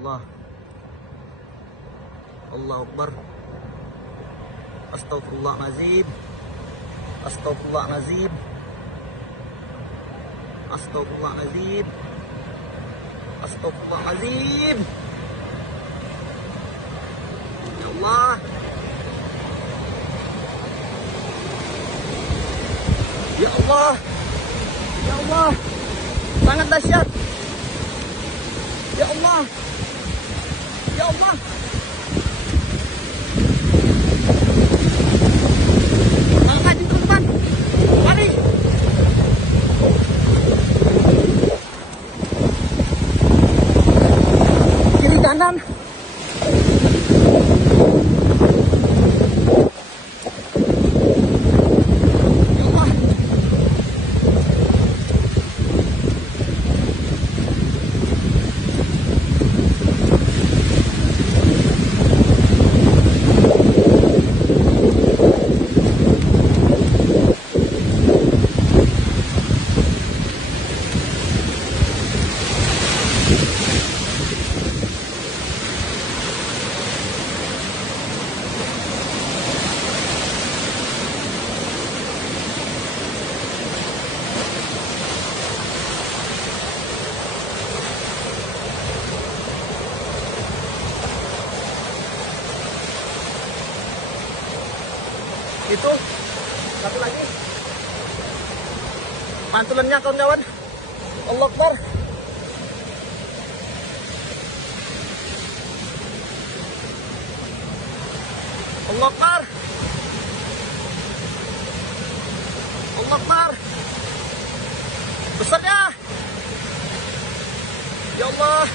Allah. Allahu Akbar. Astagfirullahaladzim. Astagfirullahaladzim. Astagfirullahaladzim. Astagfirullahaladzim. Ya Allah. Ya Allah. Ya Allah. Sangat dahsyat. Ya Allah. Ya Allah. Angkat di depan. Lari. Kiri kanan. Ya Allah. Itu satu lagi pantulannya kawan-kawan. Allah Akbar. Allah Akbar. Allah Akbar. Besarnya. Ya Allah.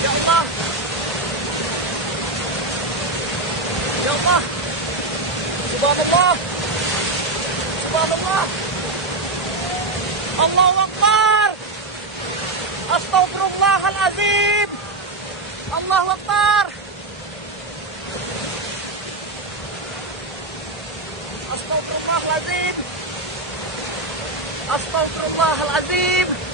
Ya Allah. Ya Allah. Subhanallah. Subhanallah. Allahu Akbar. Astagfirullahaladzim. Allahu Akbar. Astagfirullahaladzim. Astagfirullahaladzim.